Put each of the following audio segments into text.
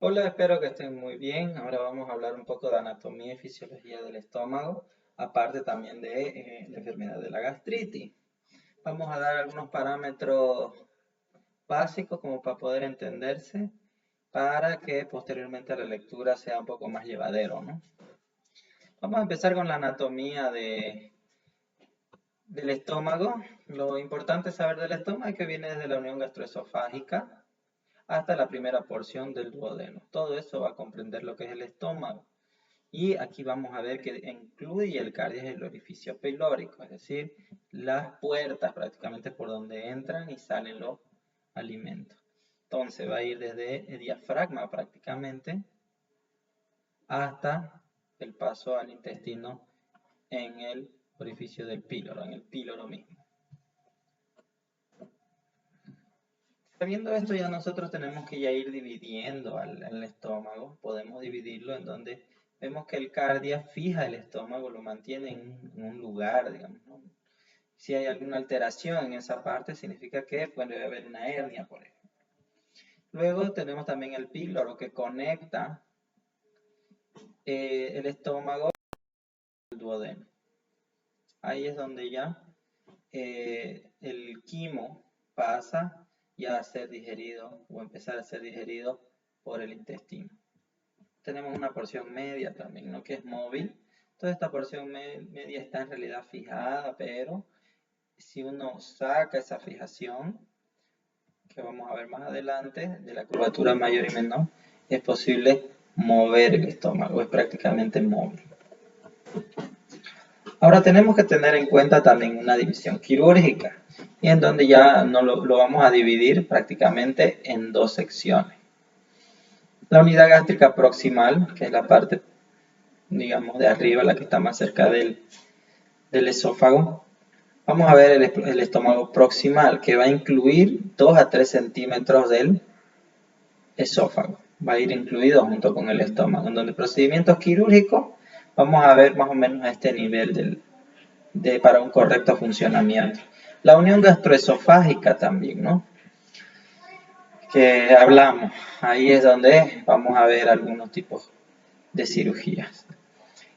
Hola, espero que estén muy bien. Ahora vamos a hablar un poco de anatomía y fisiología del estómago, aparte también de la enfermedad de la gastritis. Vamos a dar algunos parámetros básicos como para poder entenderse, para que posteriormente la lectura sea un poco más llevadero, ¿no? Vamos a empezar con la anatomía del estómago. Lo importante saber del estómago es que viene desde la unión gastroesofágica hasta la primera porción del duodeno. Todo eso va a comprender lo que es el estómago. Y aquí vamos a ver que incluye el cardio y el orificio pylórico, es decir, las puertas prácticamente por donde entran y salen los alimentos. Entonces va a ir desde el diafragma prácticamente hasta el paso al intestino en el orificio del píloro, en el píloro mismo. Sabiendo esto, ya nosotros tenemos que ya ir dividiendo el estómago. Podemos dividirlo en donde vemos que el cardia fija el estómago, lo mantiene en un lugar, digamos, ¿no? Si hay alguna alteración en esa parte, significa que puede haber una hernia, por ejemplo. Luego tenemos también el píloro que conecta el estómago al duodeno. Ahí es donde ya el quimo pasa ya a ser digerido o empezar a ser digerido por el intestino. Tenemos una porción media también, ¿no? Que es móvil. Toda esta porción media está en realidad fijada, pero si uno saca esa fijación, que vamos a ver más adelante, de la curvatura mayor y menor, es posible mover el estómago, es prácticamente móvil. Ahora tenemos que tener en cuenta también una división quirúrgica, y en donde ya no lo vamos a dividir prácticamente en dos secciones. La unidad gástrica proximal, que es la parte, digamos, de arriba, la que está más cerca del esófago. Vamos a ver el estómago proximal, que va a incluir 2 a 3 centímetros del esófago. Va a ir incluido junto con el estómago. En donde procedimientos quirúrgicos, vamos a ver más o menos a este nivel para un correcto funcionamiento. La unión gastroesofágica también, ¿no? Que hablamos. Ahí es donde vamos a ver algunos tipos de cirugías.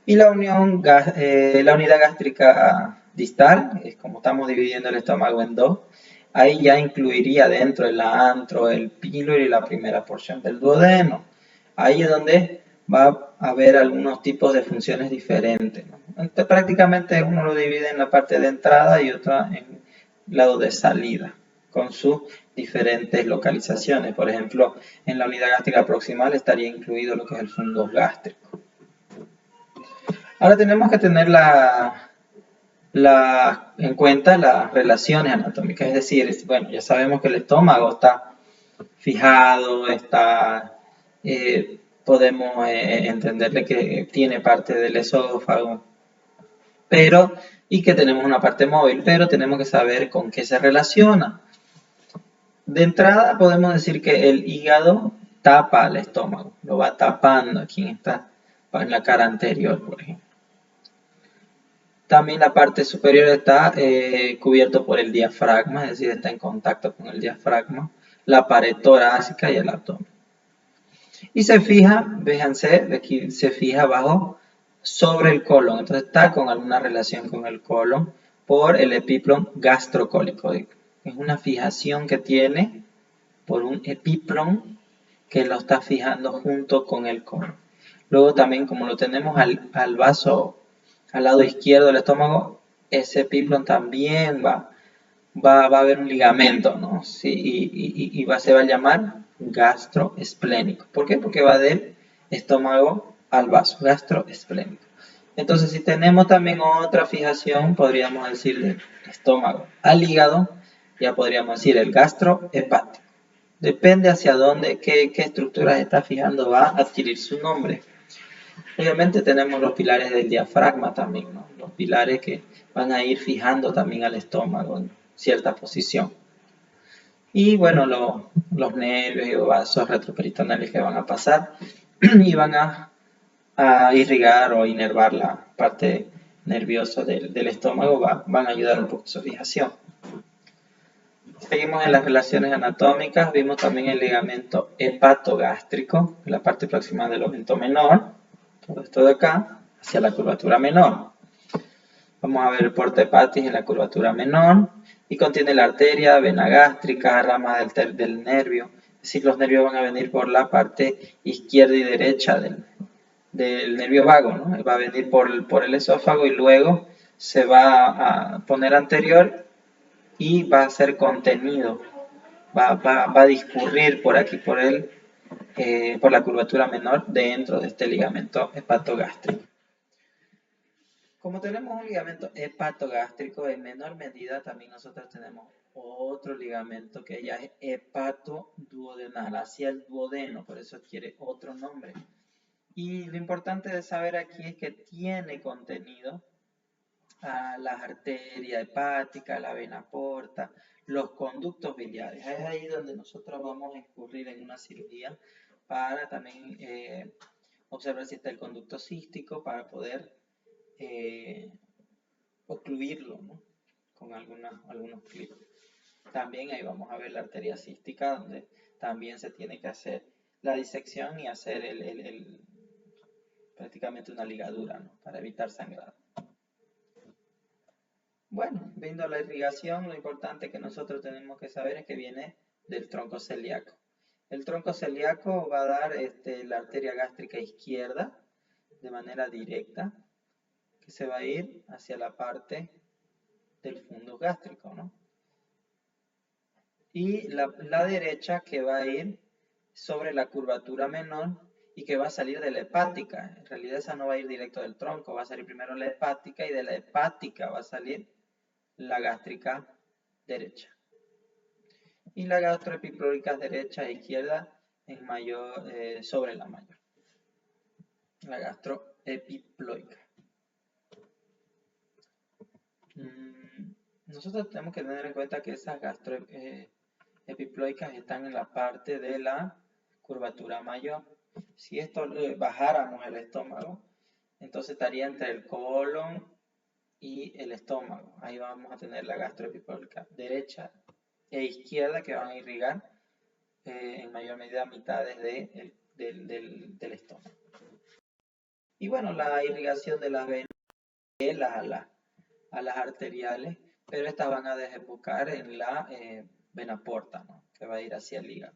Y la unidad gástrica distal, es como estamos dividiendo el estómago en dos, ahí ya incluiría dentro el antro, el píloro y la primera porción del duodeno. Ahí es donde va a haber algunos tipos de funciones diferentes, ¿no? Entonces, prácticamente uno lo divide en la parte de entrada y otra en el lado de salida, con sus diferentes localizaciones. Por ejemplo, en la unidad gástrica proximal estaría incluido lo que es el fundus gástrico. Ahora tenemos que tener en cuenta las relaciones anatómicas, es decir, bueno, ya sabemos que el estómago está fijado, podemos entenderle que tiene parte del esófago, y que tenemos una parte móvil, pero tenemos que saber con qué se relaciona. De entrada podemos decir que el hígado tapa al estómago, lo va tapando aquí en la cara anterior, por ejemplo. También la parte superior está cubierto por el diafragma, es decir, está en contacto con el diafragma, la pared torácica y el abdomen. Y se fija, fíjense, aquí se fija abajo sobre el colon, entonces está con alguna relación con el colon por el epiplon gastrocólico. Es una fijación que tiene por un epiplon que lo está fijando junto con el colon. Luego también, como lo tenemos al vaso al lado izquierdo del estómago, ese epiplon también va a haber un ligamento, ¿no? Sí, y se va a llamar gastroesplénico. ¿Por qué? Porque va del estómago al vaso, gastroesplénico. Entonces, si tenemos también otra fijación, podríamos decir del estómago al hígado, ya podríamos decir el gastrohepático. Depende hacia dónde, qué estructuras está fijando, va a adquirir su nombre. Obviamente tenemos los pilares del diafragma también, ¿no? Los pilares que van a ir fijando también al estómago en cierta posición. Y bueno, los nervios y vasos retroperitoneales que van a pasar y van a irrigar o inervar la parte nerviosa del estómago, van a ayudar un poco a su fijación. Seguimos en las relaciones anatómicas, vimos también el ligamento hepatogástrico, la parte próxima del omen menor, todo esto de acá, hacia la curvatura menor. Vamos a ver el porta hepatis en la curvatura menor y contiene la arteria, vena gástrica, rama del nervio. Es decir, los nervios van a venir por la parte izquierda y derecha del nervio vago, ¿no? Va a venir por el esófago y luego se va a poner anterior y va a ser contenido, va a discurrir por aquí, por la curvatura menor dentro de este ligamento hepatogástrico. Como tenemos un ligamento hepatogástrico, en menor medida también nosotros tenemos otro ligamento que ya es hepatoduodenal, hacia el duodeno, por eso adquiere otro nombre. Y lo importante de saber aquí es que tiene contenido a la arteria hepática, la vena porta, los conductos biliares. Es ahí donde nosotros vamos a incurrir en una cirugía para también observar si está el conducto cístico para poder ocluirlo, ¿no? Con algunos clips. También ahí vamos a ver la arteria cística, donde también se tiene que hacer la disección y hacer prácticamente una ligadura, ¿no? Para evitar sangrado. Bueno, viendo la irrigación, lo importante que nosotros tenemos que saber es que viene del tronco celíaco. El tronco celíaco va a dar la arteria gástrica izquierda de manera directa, que se va a ir hacia la parte del fundus gástrico, ¿no? Y la derecha que va a ir sobre la curvatura menor y que va a salir de la hepática. En realidad esa no va a ir directo del tronco, va a salir primero la hepática y de la hepática va a salir la gástrica derecha. Y la gastroepiploica derecha e izquierda en mayor, sobre la mayor. La gastroepiploica. Nosotros tenemos que tener en cuenta que esas gastroepiploicas están en la parte de la curvatura mayor. Si esto bajáramos el estómago, entonces estaría entre el colon y el estómago. Ahí vamos a tener la gastroepiploica derecha e izquierda que van a irrigar en mayor medida mitades del estómago. Y bueno, la irrigación de las venas a las arteriales, pero estas van a desembocar en la vena porta, ¿no? Que va a ir hacia el hígado.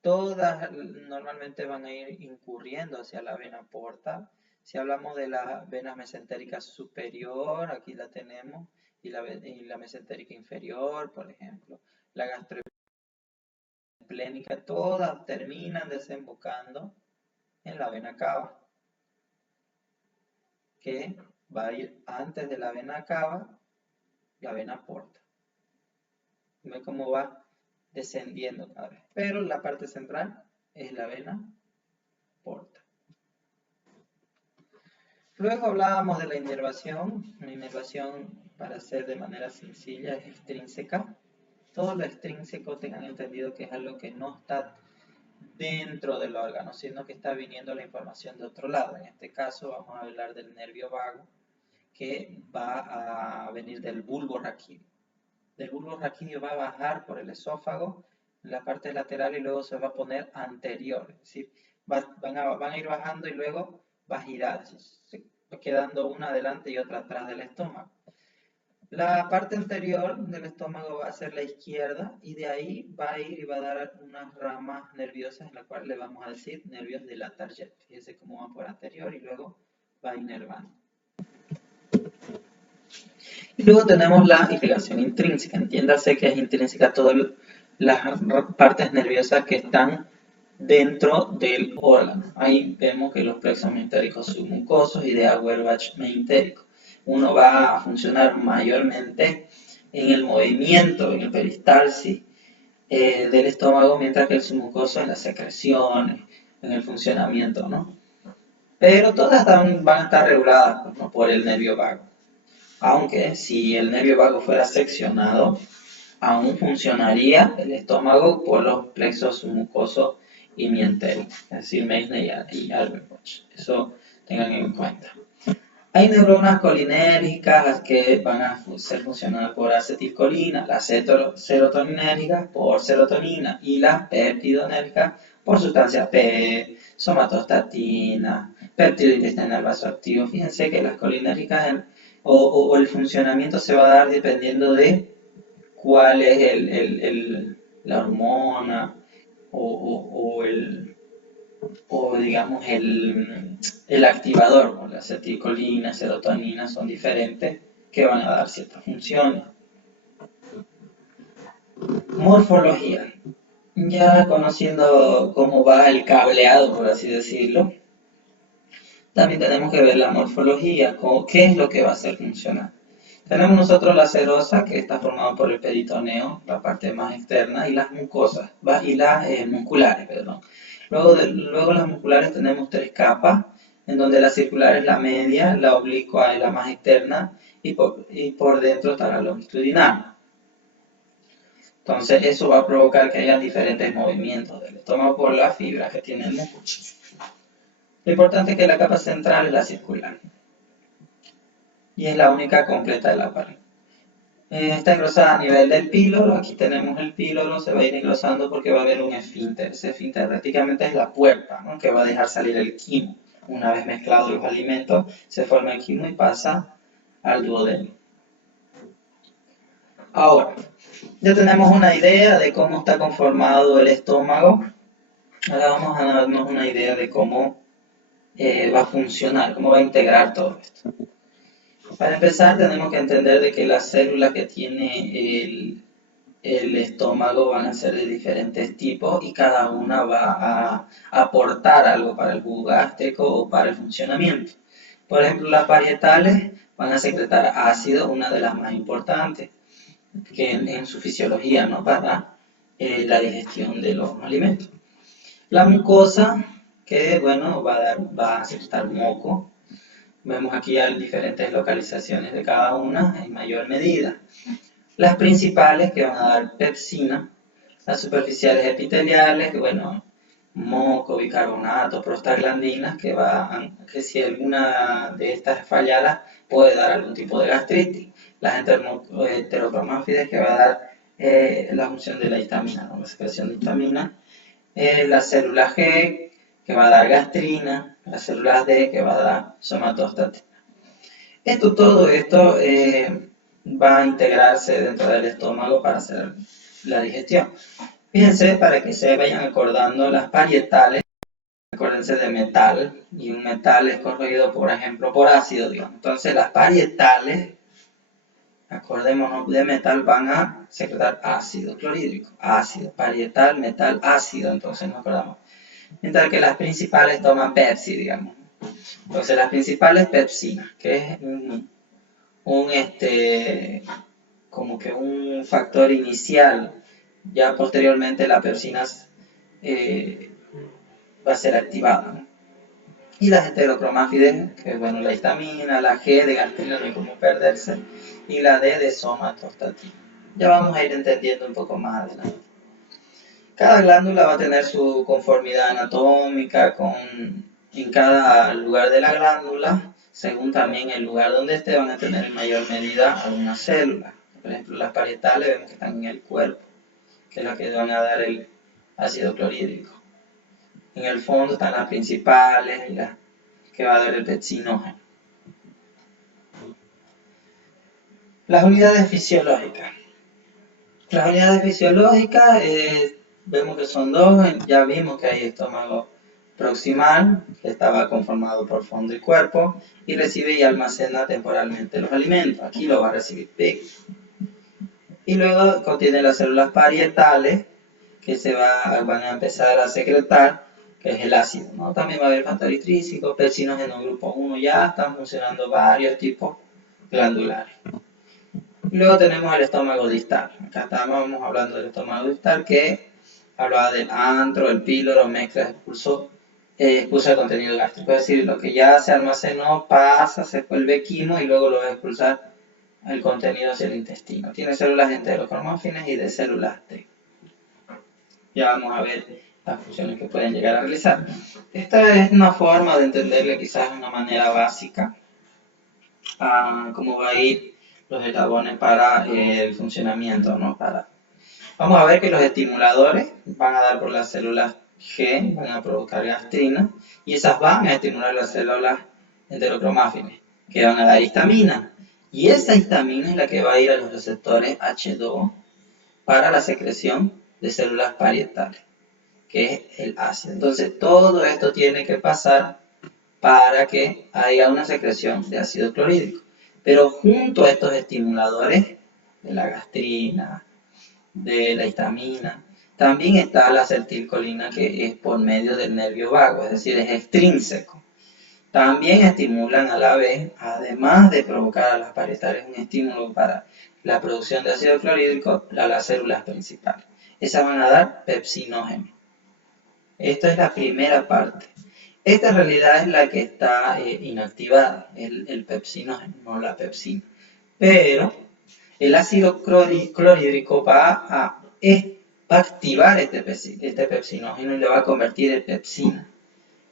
Todas normalmente van a ir incurriendo hacia la vena porta. Si hablamos de la vena mesentérica superior, aquí la tenemos, y la mesentérica inferior, por ejemplo, la gastroesplénica, todas terminan desembocando en la vena cava, que va a ir antes de la vena cava, la vena porta. ¿Ve cómo va descendiendo cada vez? Pero la parte central es la vena porta. Luego hablábamos de la inervación. La inervación, para hacer de manera sencilla, es extrínseca. Todo lo extrínseco tengan entendido que es algo que no está dentro del órgano, sino que está viniendo la información de otro lado. En este caso vamos a hablar del nervio vago, que va a venir del bulbo raquídeo. Del bulbo raquídeo va a bajar por el esófago en la parte lateral y luego se va a poner anterior. Es decir, van a ir bajando y luego va a girar, así, quedando una adelante y otra atrás del estómago. La parte anterior del estómago va a ser la izquierda y de ahí va a ir y va a dar unas ramas nerviosas en las cuales le vamos a decir nervios de la Target. Fíjense cómo va por anterior y luego va inervando. Y luego tenemos la irrigación intrínseca. Entiéndase que es intrínseca todas las partes nerviosas que están dentro del órgano. Ahí vemos que los plexos meentéricos submucosos y de Auerbach meentérico. Uno va a funcionar mayormente en el movimiento, en el peristalsis del estómago, mientras que el submucoso en las secreciones, en el funcionamiento, ¿no? Pero todas van a estar reguladas, pues, ¿no? Por el nervio vago. Aunque si el nervio vago fuera seccionado, aún funcionaría el estómago por los plexos submucosos y mientéricos, es decir, Meissner y Auerbach. Eso tengan en cuenta. Hay neuronas colinérgicas que van a ser funcionadas por acetilcolina, las serotoninérgicas por serotonina y las peptidonérgicas por sustancias P, somatostatina, péptido intestinal vasoactivo. Fíjense que las colinérgicas o el funcionamiento se va a dar dependiendo de cuál es la hormona o digamos el activador, la acetilcolina, serotonina son diferentes que van a dar ciertas funciones. Morfología. Ya conociendo cómo va el cableado, por así decirlo, también tenemos que ver la morfología, qué es lo que va a hacer funcionar. Tenemos nosotros la serosa, que está formada por el peritoneo, la parte más externa, y las mucosas, y las musculares, perdón. Luego las musculares tenemos 3 capas, en donde la circular es la media, la oblicua es la más externa, y por dentro está la longitudinal. Entonces eso va a provocar que haya diferentes movimientos del estómago por las fibras que tiene el músculo. Lo importante es que la capa central es la circular. Y es la única completa de la pared. Está engrosada a nivel del píloro. Aquí tenemos el píloro, se va a ir engrosando porque va a haber un esfínter. Ese esfínter prácticamente es la puerta, ¿no?, que va a dejar salir el quimo. Una vez mezclados los alimentos, se forma el quimo y pasa al duodeno. Ahora, ya tenemos una idea de cómo está conformado el estómago. Ahora vamos a darnos una idea de cómo va a funcionar, cómo va a integrar todo esto. Para empezar, tenemos que entender de que las células que tiene el estómago van a ser de diferentes tipos y cada una va a aportar algo para el jugo gástrico o para el funcionamiento. Por ejemplo, las parietales van a secretar ácido, una de las más importantes, que en su fisiología, ¿no?, para la digestión de los alimentos. La mucosa, que bueno, va a secretar moco. Vemos aquí hay diferentes localizaciones de cada una en mayor medida. Las principales que van a dar pepsina, las superficiales epiteliales, que bueno, moco, bicarbonato, prostaglandinas, que si alguna de estas fallara puede dar algún tipo de gastritis. Las enterocromáfides, que va a dar la función de la histamina, la secreción de histamina. Las células G, que va a dar gastrina, las células D, que va a dar somatostatina. Todo esto va a integrarse dentro del estómago para hacer la digestión. Fíjense, para que se vayan acordando, las parietales, acuérdense de metal, y un metal es corroído, por ejemplo, por ácido, digamos. Entonces las parietales, acordémonos, de metal van a secretar ácido clorhídrico, ácido, parietal, metal, ácido, entonces nos acordamos. Mientras que las principales toman Pepsi, digamos. Entonces las principales pepsinas, que es como que un factor inicial. Ya posteriormente la pepsina va a ser activada, ¿no? Y las heterocromáfides, que es bueno, la histamina, la G de gastrina, no hay como perderse, y la D de somatostatina. Ya vamos a ir entendiendo un poco más adelante. Cada glándula va a tener su conformidad anatómica en cada lugar de la glándula, según también el lugar donde esté, van a tener en mayor medida algunas células. Por ejemplo, las parietales vemos que están en el cuerpo, que es la que van a dar el ácido clorhídrico. En el fondo están las principales, que va a dar el pepsinógeno. Las unidades fisiológicas. Las unidades fisiológicas vemos que son dos. Ya vimos que hay estómago proximal, que estaba conformado por fondo y cuerpo, y recibe y almacena temporalmente los alimentos. Aquí lo va a recibir PIC. Y luego contiene las células parietales, que van a empezar a secretar, que es el ácido, ¿no? También va a haber factor intrínseco, pepsinógeno grupo 1, ya están funcionando varios tipos glandulares. Luego tenemos el estómago distal. Acá estábamos hablando del estómago distal, que hablaba del antro, el píloro, mezcla, expulsa el contenido gástrico. Es decir, lo que ya se almacenó pasa, se vuelve quimo y luego lo va a expulsar el contenido hacia el intestino. Tiene células enterocromófinas y de células T. Ya vamos a ver las funciones que pueden llegar a realizar. Esta es una forma de entenderle quizás de una manera básica cómo va a ir los eslabones para el funcionamiento, ¿no? Vamos a ver que los estimuladores van a dar por las células G, van a provocar gastrina, y esas van a estimular las células enterocromáfines, que van a dar histamina. Y esa histamina es la que va a ir a los receptores H2 para la secreción de células parietales, que es el ácido. Entonces, todo esto tiene que pasar para que haya una secreción de ácido clorhídrico. Pero junto a estos estimuladores de la gastrina, de la histamina, también está la acetilcolina, que es por medio del nervio vago, es decir, es extrínseco. También estimulan a la vez, además de provocar a las parietales un estímulo para la producción de ácido clorhídrico, a las células principales. Esas van a dar pepsinógeno. Esta es la primera parte. Esta en realidad es la que está inactivada, el pepsinógeno, no la pepsina. Pero el ácido clorhídrico va a activar este pepsinógeno y lo va a convertir en pepsina,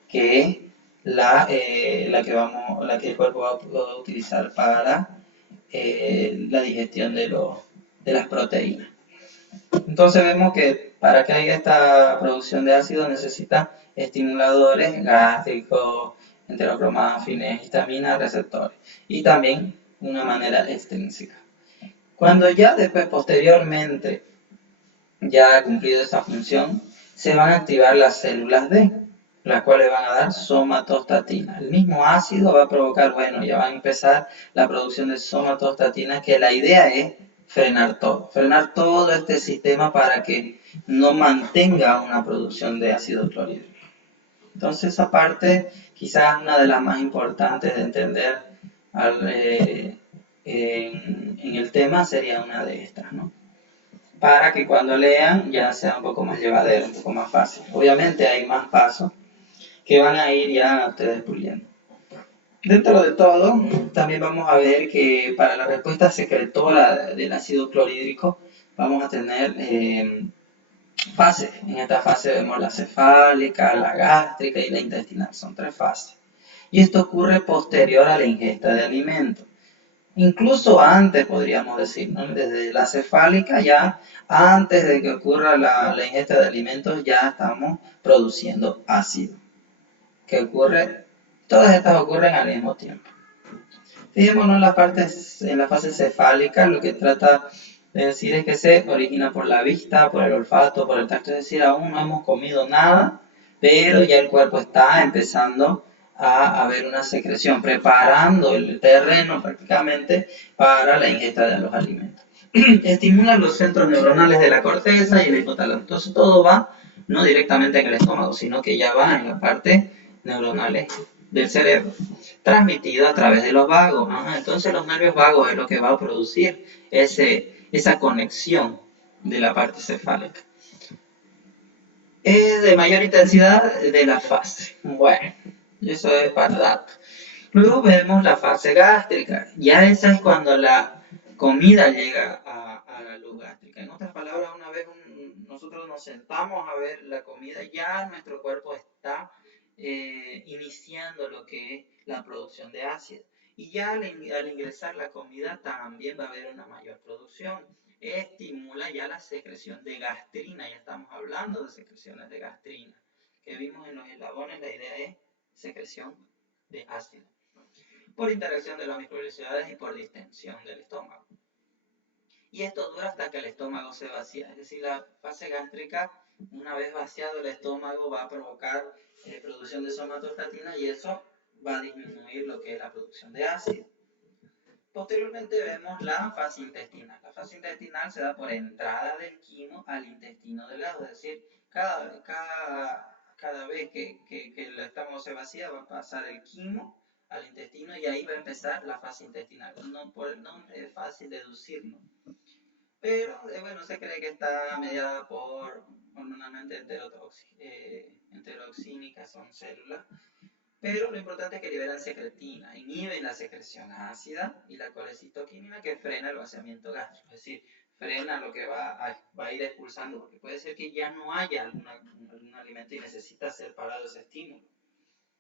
que es la que el cuerpo va a utilizar para la digestión de las proteínas. Entonces vemos que para que haya esta producción de ácido necesita estimuladores gástricos, enterocromáfines, histamina, receptores y también una manera extrínseca. Cuando ya después, posteriormente, ya ha cumplido esa función, se van a activar las células D, las cuales van a dar somatostatina. El mismo ácido va a provocar, bueno, ya va a empezar la producción de somatostatina, que la idea es frenar todo este sistema para que no mantenga una producción de ácido clorhídrico. Entonces esa parte quizás una de las más importantes de entender en el tema sería una de estas, ¿no? Para que cuando lean ya sea un poco más llevadero, un poco más fácil. Obviamente hay más pasos que van a ir ya ustedes puliendo. Dentro de todo, también vamos a ver que para la respuesta secretora del ácido clorhídrico vamos a tener fases. En esta fase vemos la cefálica, la gástrica y la intestinal. Son 3 fases. Y esto ocurre posterior a la ingesta de alimentos. Incluso antes, podríamos decir, ¿no? Desde la cefálica ya, antes de que ocurra la ingesta de alimentos, ya estamos produciendo ácido. ¿Qué ocurre? Todas estas ocurren al mismo tiempo. Fijémonos en la fase cefálica, lo que trata de decir es que se origina por la vista, por el olfato, por el tacto, es decir, aún no hemos comido nada, pero ya el cuerpo está empezando a haber una secreción, preparando el terreno prácticamente para la ingesta de los alimentos. Estimula los centros neuronales de la corteza y el hipotálamo. Entonces todo va no directamente en el estómago, sino que ya va en la parte neuronales del cerebro, transmitido a través de los vagos. Entonces los nervios vagos es lo que va a producir esa conexión de la parte cefálica. Es de mayor intensidad de la fase. Bueno, eso es para datos. Luego vemos la fase gástrica. Ya esa es cuando la comida llega a la luz gástrica. En otras palabras, una vez nosotros nos sentamos a ver la comida, ya nuestro cuerpo está iniciando lo que es la producción de ácido. Y ya al ingresar la comida también va a haber una mayor producción. Estimula ya la secreción de gastrina, ya estamos hablando de secreciones de gastrina. Que vimos en los eslabones, la idea es secreción de ácido por interacción de las microvellosidades y por distensión del estómago. Y esto dura hasta que el estómago se vacía, es decir, la fase gástrica, una vez vaciado el estómago, va a provocar producción de somatostatina y eso va a disminuir lo que es la producción de ácido. Posteriormente vemos la fase intestinal. La fase intestinal se da por entrada del quimo al intestino delgado, es decir, cada vez que el estómago se vacía va a pasar el quimo al intestino y ahí va a empezar la fase intestinal. No, por el nombre es fácil deducirlo. Pero bueno, se cree que está mediada por hormonalmente enteroxínicas, son células. Pero lo importante es que liberan secretina, inhiben la secreción ácida y la colecitoquinina que frena el vaciamiento gástrico, es decir, frena lo que va a ir expulsando, porque puede ser que ya no haya algún alimento y necesita ser parado ese estímulo.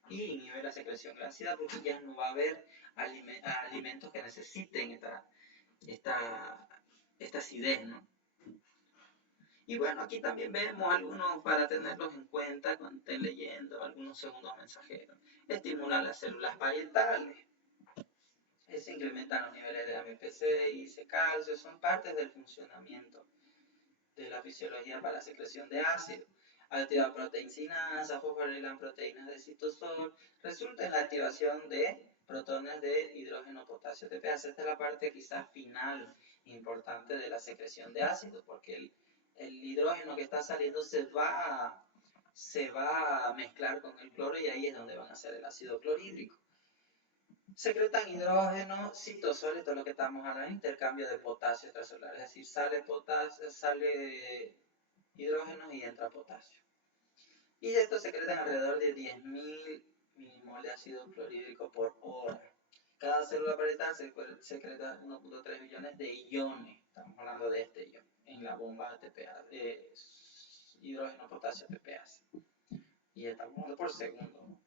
y inhibe la secreción glácida porque ya no va a haber alimentos que necesiten esta acidez, ¿no? Y bueno, aquí también vemos algunos para tenerlos en cuenta cuando estén leyendo algunos segundos mensajeros. Estimula las células parietales. Se incrementan los niveles de AMP6 y calcio, son partes del funcionamiento de la fisiología para la secreción de ácido. Activa proteincinasa, fosforilan proteínas de citosol, resulta en la activación de protones de hidrógeno potasio TPase. Esta es la parte quizás final importante de la secreción de ácido, porque el hidrógeno que está saliendo se va a mezclar con el cloro y ahí es donde van a hacer el ácido clorhídrico. Secretan hidrógeno, citosol, esto es lo que estamos hablando, intercambio de potasio extracelular, es decir, sale hidrógeno y entra potasio. Y de esto secretan alrededor de 10.000 milimol de ácido clorhídrico por hora. Cada célula parietal secreta 1.3 billones de iones, estamos hablando de este ion, en la bomba de TPA, hidrógeno, potasio, TPase. Y estamos hablando por segundo, ¿no?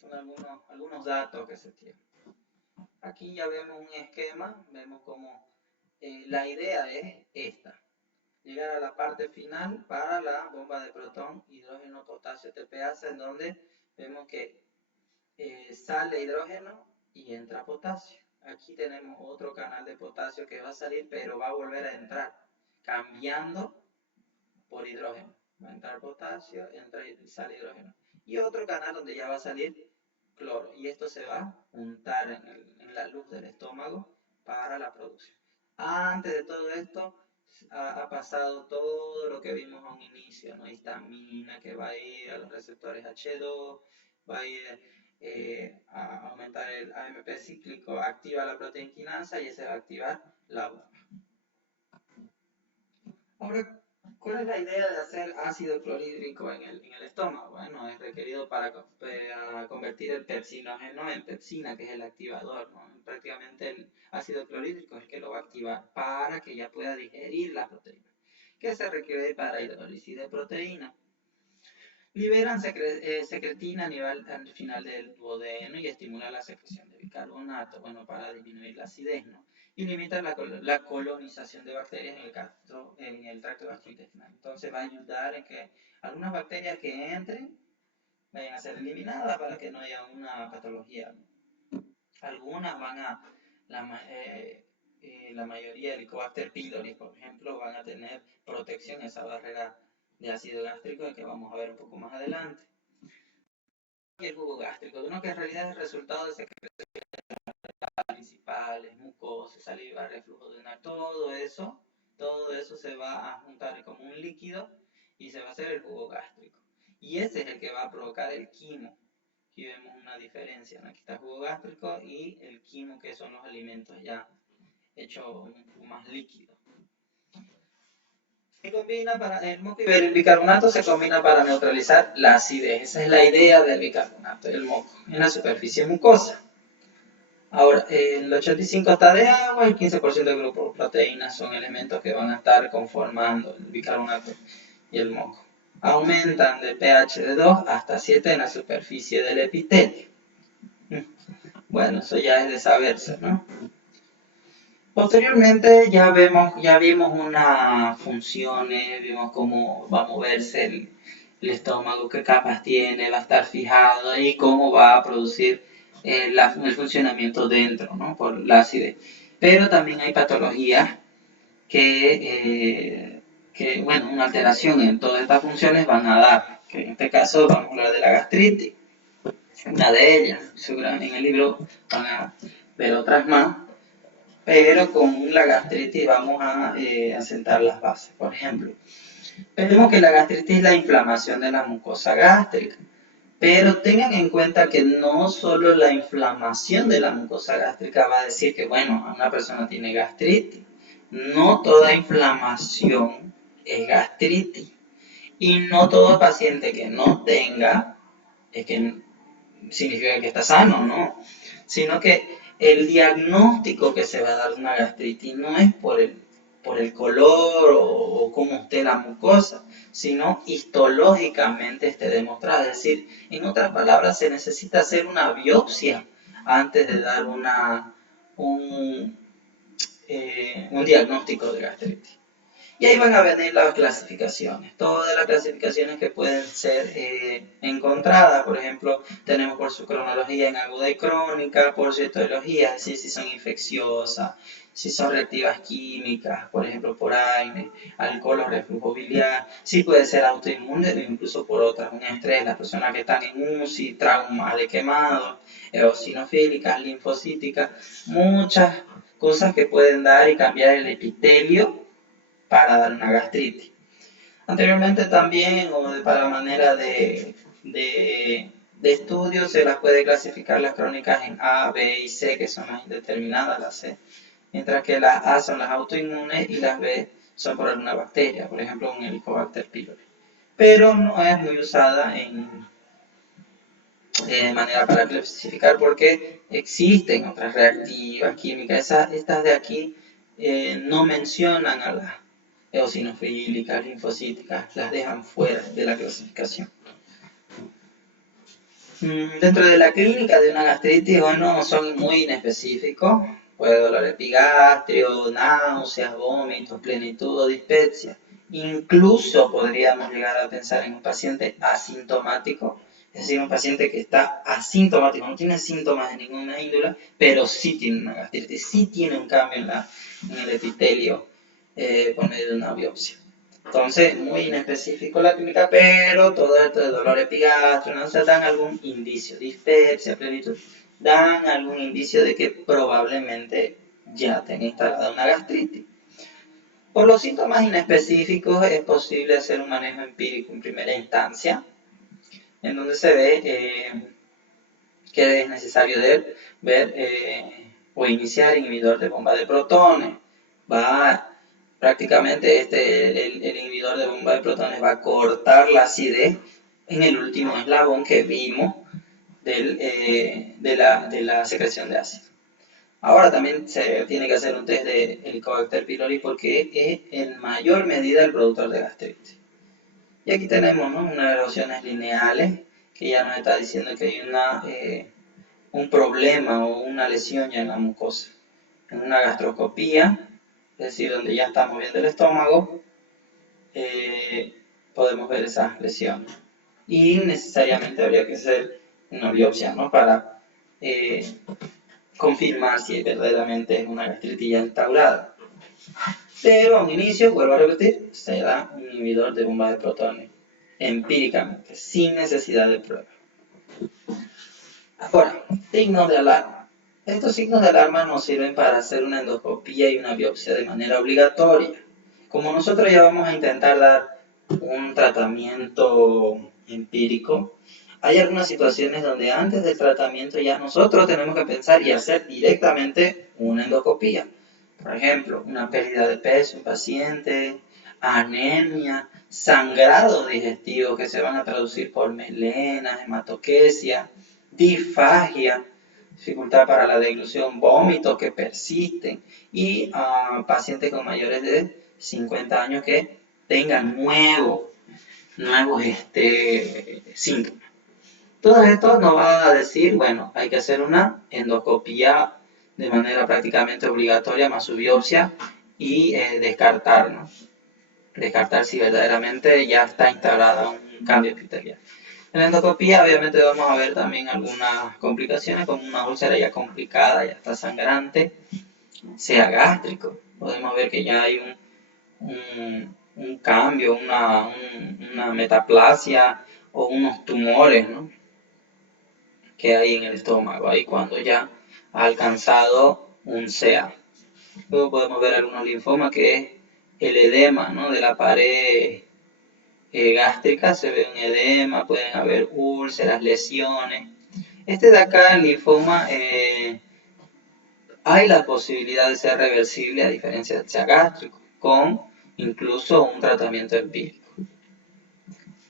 Son algunos datos que se tienen. Aquí ya vemos un esquema, vemos cómo la idea es esta. Llegar a la parte final para la bomba de protón, hidrógeno, potasio, TPase, en donde vemos que sale hidrógeno y entra potasio. Aquí tenemos otro canal de potasio que va a salir, pero va a volver a entrar, cambiando por hidrógeno. Va a entrar potasio, entra y sale hidrógeno. Y otro canal donde ya va a salir cloro. Y esto se va a juntar en la luz del estómago para la producción. Antes de todo esto, ha pasado todo lo que vimos a un inicio, ¿no? Histamina que va a ir a los receptores H2, va a ir a aumentar el AMP cíclico, activa la proteinquinasa y ese va a activar la bomba. Ahora, ¿cuál es la idea de hacer ácido clorhídrico en el estómago? Bueno, es requerido para convertir el pepsinógeno en pepsina, que es el activador, ¿no? Prácticamente el ácido clorhídrico es el que lo va a activar para que ya pueda digerir la proteína. ¿Qué se requiere para hidrólisis de proteína? Liberan secretina al final del duodeno y estimula la secreción de bicarbonato, bueno, para disminuir la acidez, ¿no? Y limita la colonización de bacterias en el tracto gastrointestinal. Entonces va a ayudar en que algunas bacterias que entren vayan a ser eliminadas para que no haya una patología, ¿no? Algunas van a, la mayoría, el Helicobacter pylori, por ejemplo, van a tener protección, esa barrera de ácido gástrico que vamos a ver un poco más adelante. Y el jugo gástrico, ¿no? Que en realidad es el resultado de secreciones principales, mucosa, saliva, reflujo dental, todo eso se va a juntar como un líquido y se va a hacer el jugo gástrico. Y ese es el que va a provocar el quimo. Aquí vemos una diferencia, ¿no? Aquí está el jugo gástrico y el quimo, que son los alimentos ya hechos un poco más líquidos. Se combina el bicarbonato se combina para neutralizar la acidez. Esa es la idea del bicarbonato, el moco, en la superficie mucosa. Ahora, el 85% está de agua, el 15% de grupo de proteínas son elementos que van a estar conformando el bicarbonato y el moco. Aumentan de pH de 2 hasta 7 en la superficie del epitelio. Bueno, eso ya es de saberse, ¿no? Posteriormente ya vimos unas funciones, vimos cómo va a moverse el estómago, qué capas tiene, va a estar fijado y cómo va a producir el funcionamiento dentro, ¿no? Por la acidez. Pero también hay patologías que bueno, una alteración en todas estas funciones van a dar, que en este caso vamos a hablar de la gastritis, una de ellas, seguramente en el libro van a ver otras más, pero con la gastritis vamos a asentar las bases. Por ejemplo, vemos que la gastritis es la inflamación de la mucosa gástrica, pero tengan en cuenta que no solo la inflamación de la mucosa gástrica va a decir que, bueno, una persona tiene gastritis. No toda inflamación es gastritis. Y no todo paciente que no tenga es que significa que está sano, ¿no? Sino que el diagnóstico que se va a dar de una gastritis no es por por el color o cómo esté la mucosa, sino histológicamente esté demostrada. Es decir, en otras palabras, se necesita hacer una biopsia antes de dar un diagnóstico de gastritis. Y ahí van a venir las clasificaciones, todas las clasificaciones que pueden ser encontradas. Por ejemplo, tenemos por su cronología en aguda y crónica, por su etiología, es decir, si son infecciosas, si son reactivas químicas, por ejemplo, por acné, alcohol o reflujo biliar, si puede ser autoinmune o incluso por otras, un estrés, las personas que están en UCI, traumas de quemado, eosinofílicas, linfocíticas, muchas cosas que pueden dar y cambiar el epitelio para dar una gastritis. Anteriormente también, o para manera de estudio, se las puede clasificar las crónicas en A, B y C, que son las indeterminadas, las C, mientras que las A son las autoinmunes y las B son por alguna bacteria, por ejemplo un Helicobacter pylori. Pero no es muy usada de manera para clasificar porque existen otras reactivas químicas. Estas de aquí no mencionan a las eosinofílicas, linfocíticas, las dejan fuera de la clasificación. Dentro de la clínica de una gastritis, bueno, son muy inespecíficos. Puede dolor epigastrio, náuseas, vómitos, plenitud o dispepsia. Incluso podríamos llegar a pensar en un paciente asintomático, es decir, un paciente que está asintomático, no tiene síntomas de ninguna índole, pero sí tiene una gastritis, sí tiene un cambio en el epitelio por medio de una biopsia. Entonces, muy inespecífico la clínica, pero todo esto de dolor epigastrio, no se dan algún indicio, dispepsia, plenitud, dan algún indicio de que probablemente ya tenga instalada una gastritis. Por los síntomas inespecíficos es posible hacer un manejo empírico en primera instancia, en donde se ve que es necesario ver o iniciar inhibidor de bomba de protones. Prácticamente el inhibidor de bomba de protones va a cortar la acidez en el último eslabón que vimos de la secreción de ácido. Ahora también se tiene que hacer un test de Helicobacter pylori porque es en mayor medida el productor de gastritis. Y aquí tenemos, ¿no?, unas erosiones lineales que ya nos está diciendo que hay un problema o una lesión ya en la mucosa. En una gastroscopía, es decir, donde ya estamos viendo el estómago, podemos ver esas lesiones. Y necesariamente habría que hacer una biopsia, ¿no?, para confirmar si verdaderamente es una gastritis ya instaurada. Pero a un inicio, vuelvo a repetir, se da un inhibidor de bomba de protones empíricamente, sin necesidad de prueba. Ahora, signos de alarma. Estos signos de alarma nos sirven para hacer una endoscopía y una biopsia de manera obligatoria. Como nosotros ya vamos a intentar dar un tratamiento empírico, hay algunas situaciones donde antes del tratamiento ya nosotros tenemos que pensar y hacer directamente una endoscopía. Por ejemplo, una pérdida de peso en paciente, anemia, sangrado digestivo que se van a traducir por melenas, hematoquesia, disfagia, dificultad para la deglución, vómitos que persisten y pacientes con mayores de 50 años que tengan nuevos síntomas. Todo esto nos va a decir, bueno, hay que hacer una endoscopía de manera prácticamente obligatoria más su biopsia y descartar, ¿no?, descartar si verdaderamente ya está instalada un cambio epitelial. En la endoscopía obviamente vamos a ver también algunas complicaciones, como una úlcera ya complicada, ya está sangrante, sea gástrico. Podemos ver que ya hay un cambio, una metaplasia o unos tumores, ¿no?, que hay en el estómago, ahí cuando ya ha alcanzado un CA. Luego podemos ver algunos linfomas, que es el edema, ¿no?, de la pared gástrica, se ve un edema, pueden haber úlceras, lesiones. Este de acá, el linfoma, hay la posibilidad de ser reversible a diferencia del sea gástrico, con incluso un tratamiento empírico.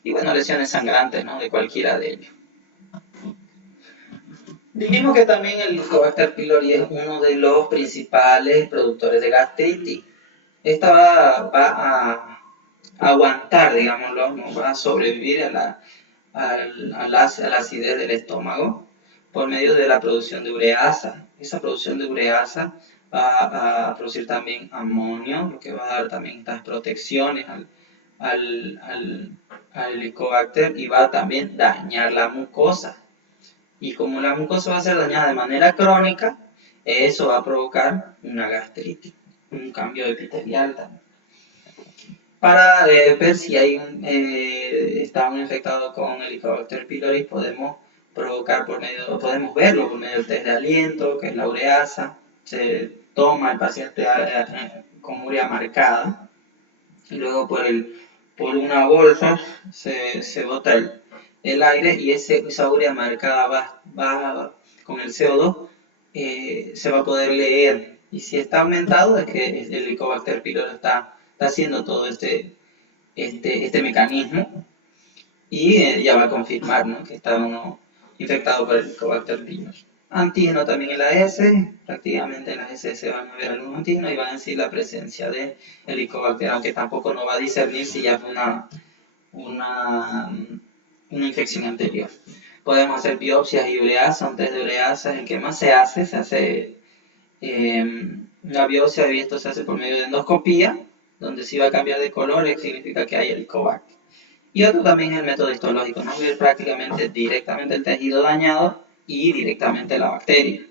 Y bueno, lesiones sangrantes, ¿no?, de cualquiera de ellos. Dijimos que también el Helicobacter pylori es uno de los principales productores de gastritis. esta va a aguantar, digámoslo, ¿no? Va a sobrevivir a la acidez del estómago por medio de la producción de ureasa. Esa producción de ureasa va a producir también amonio, lo que va a dar también estas protecciones al, al, al Helicobacter, y va a también dañar la mucosa. Y como la mucosa va a ser dañada de manera crónica, eso va a provocar una gastritis, un cambio epitelial también. Para ver si está un infectado con Helicobacter pylori, podemos podemos verlo por medio del test de aliento, que es la ureasa. Se toma el paciente con urea marcada y luego por una bolsa se bota el aire, y esa urea marcada va con el CO2, se va a poder leer. Y si está aumentado, es que el Helicobacter pylori está haciendo todo este mecanismo, y ya va a confirmar, ¿no?, que está uno infectado por el Helicobacter pylori. Antígeno también en la S, prácticamente en las S se van a ver algunos antígenos y van a decir la presencia de Helicobacter, aunque tampoco no va a discernir si ya fue una infección anterior. Podemos hacer biopsias y ureasa. Un test de ureasa es el que más se hace una biopsia, y esto se hace por medio de endoscopía, donde si va a cambiar de color significa que hay Helicobacter. Y otro también es el método histológico, ¿no?, ver prácticamente directamente el tejido dañado y directamente la bacteria.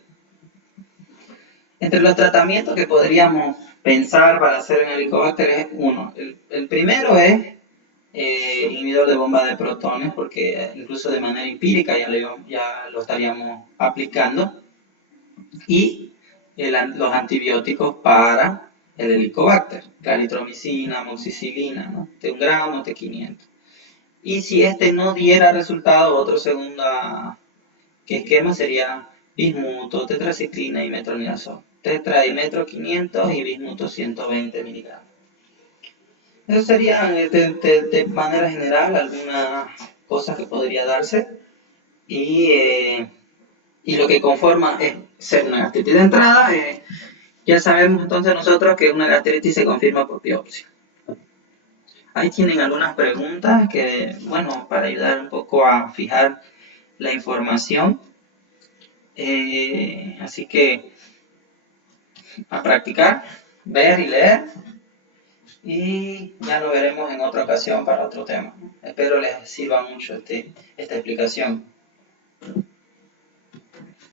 Entre los tratamientos que podríamos pensar para hacer en Helicobacter es uno. El primero es inhibidor de bomba de protones, porque incluso de manera empírica ya lo estaríamos aplicando. Y los antibióticos para el Helicobacter, claritromicina, amoxicilina, ¿no?, T1 gramo, T500. Y si este no diera resultado, otro segundo esquema sería bismuto, tetraciclina y metronidazol. Tetradimetro 500 y bismuto 120 miligramos. Eso serían de manera general algunas cosas que podría darse, y lo que conforma es ser una gastritis de entrada. Ya sabemos entonces nosotros que una gastritis se confirma por biopsia. Ahí tienen algunas preguntas que, bueno, para ayudar un poco a fijar la información. Así que a practicar, ver y leer, y ya lo veremos en otra ocasión para otro tema. Espero les sirva mucho esta explicación.